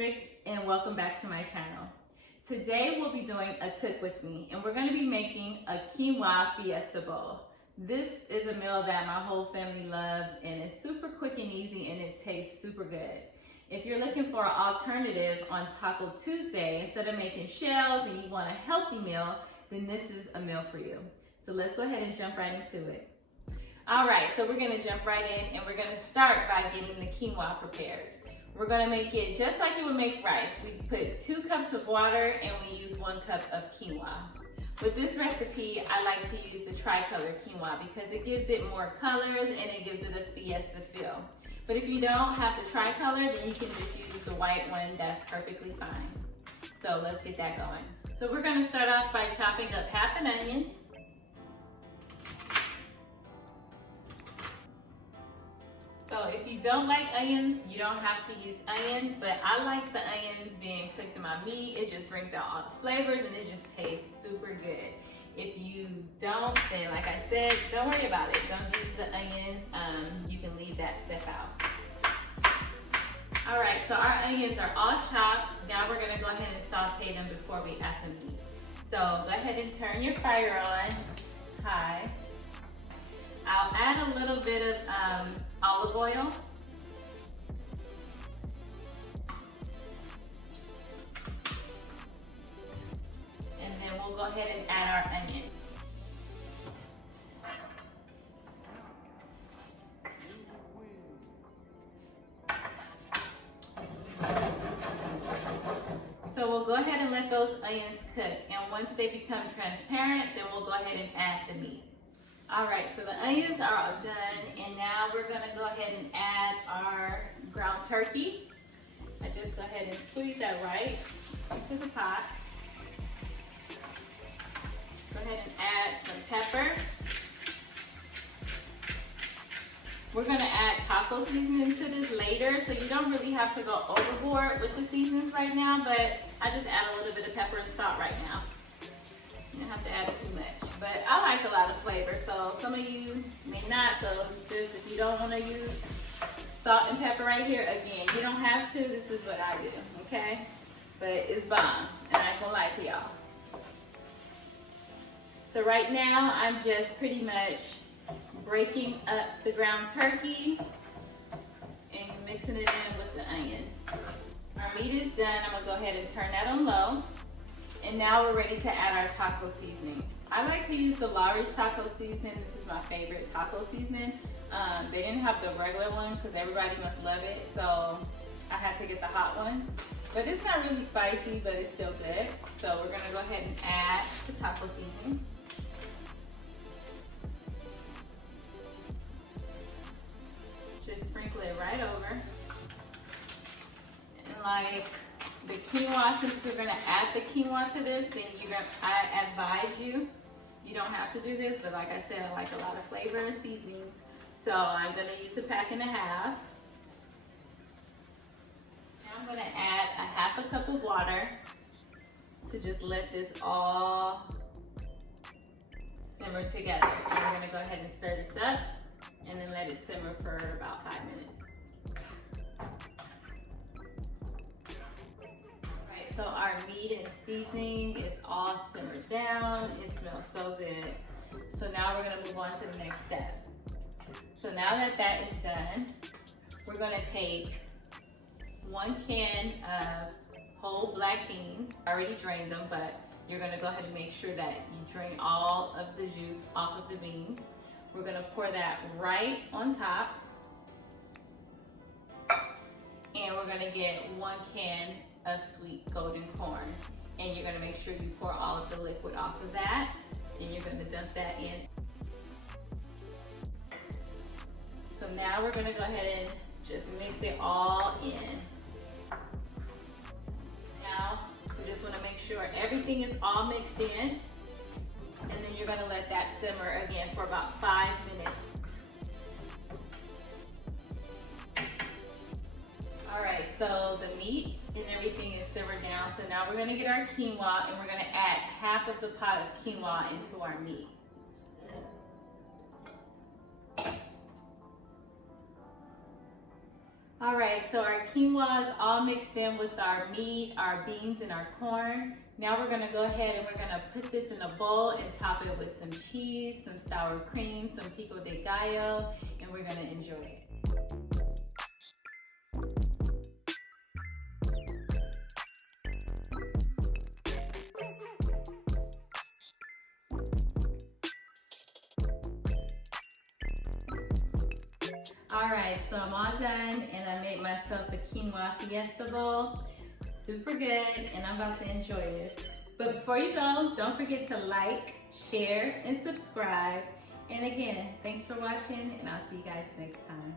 Hendricks, and welcome back to my channel. Today we'll be doing a cook with me, and we're going to be making a Quinoa Fiesta Bowl. This is a meal that my whole family loves, and it's super quick and easy, and it tastes super good. If you're looking for an alternative on Taco Tuesday, instead of making shells and you want a healthy meal, then this is a meal for you. So let's go ahead and jump right into it. All right, so we're going to jump right in, and we're going to start by getting the quinoa prepared. We're going to make it just like you would make rice. We put 2 cups of water and we use 1 cup of quinoa. With this recipe, I like to use the tricolor quinoa because it gives it more colors and it gives it a fiesta feel. But if you don't have the tricolor, then you can just use the white one. That's perfectly fine. So let's get that going. So we're going to start off by chopping up half an onion. So if you don't like onions, you don't have to use onions, but I like the onions being cooked in my meat. It just brings out all the flavors and it just tastes super good. If you don't, then like I said, don't worry about it. Don't use the onions. You can leave that step out. All right, so our onions are all chopped. Now we're gonna go ahead and saute them before we add the meat. So go ahead and turn your fire on high. I'll add a little bit of olive oil. And then we'll go ahead and add our onion. So we'll go ahead and let those onions cook. And once they become transparent, then we'll go ahead and add the meat. All right, so the onions are all done, and now we're gonna go ahead and add our ground turkey. I just go ahead and squeeze that right into the pot. Go ahead and add some pepper. We're gonna add taco seasoning to this later, so you don't really have to go overboard with the seasonings right now, but I just add a little bit of pepper and salt right now. You don't have to add too much, but I like a lot of flavor, so some of you may not. So just if you don't want to use salt and pepper right here, again, you don't have to. This is what I do, okay? But it's bomb, and I ain't gonna lie to y'all. So right now, I'm just pretty much breaking up the ground turkey and mixing it in with the onions. Our meat is done. I'm gonna go ahead and turn that on low. And now we're ready to add our taco seasoning. I like to use the Lawry's taco seasoning. This is my favorite taco seasoning. They didn't have the regular one because everybody must love it, so I had to get the hot one. But it's not really spicy, but it's still good. So we're gonna go ahead and add the taco seasoning. Just sprinkle it right over. And like the quinoa, since we're gonna add the quinoa to this, then I advise you don't have to do this, but like I said, I like a lot of flavor and seasonings. So I'm gonna use a pack and a half. Now I'm gonna add a 1/2 cup of water to just let this all simmer together. And we're gonna go ahead and stir this up and then let it simmer for about 5 minutes. So our meat and seasoning is all simmered down. It smells so good. So now we're gonna move on to the next step. So now that that is done, we're gonna take 1 can of whole black beans. I already drained them, but you're gonna go ahead and make sure that you drain all of the juice off of the beans. We're gonna pour that right on top. And we're gonna get 1 can of sweet golden corn, and you're going to make sure you pour all of the liquid off of that. Then you're going to dump that in. So now we're going to go ahead and just mix it all in. Now we just want to make sure everything is all mixed in, and then you're going to let that simmer again for about 5 minutes. All right, so the meat and everything is simmered down. So now we're gonna get our quinoa and we're gonna add 1/2 of the pot of quinoa into our meat. All right, so our quinoa is all mixed in with our meat, our beans, and our corn. Now we're gonna go ahead and we're gonna put this in a bowl and top it with some cheese, some sour cream, some Pico de Gallo, and we're gonna enjoy it. All right, so I'm all done and I made myself a Quinoa Fiesta Bowl. Super good, and I'm about to enjoy this. But before you go, don't forget to like, share, and subscribe. And again, thanks for watching, and I'll see you guys next time.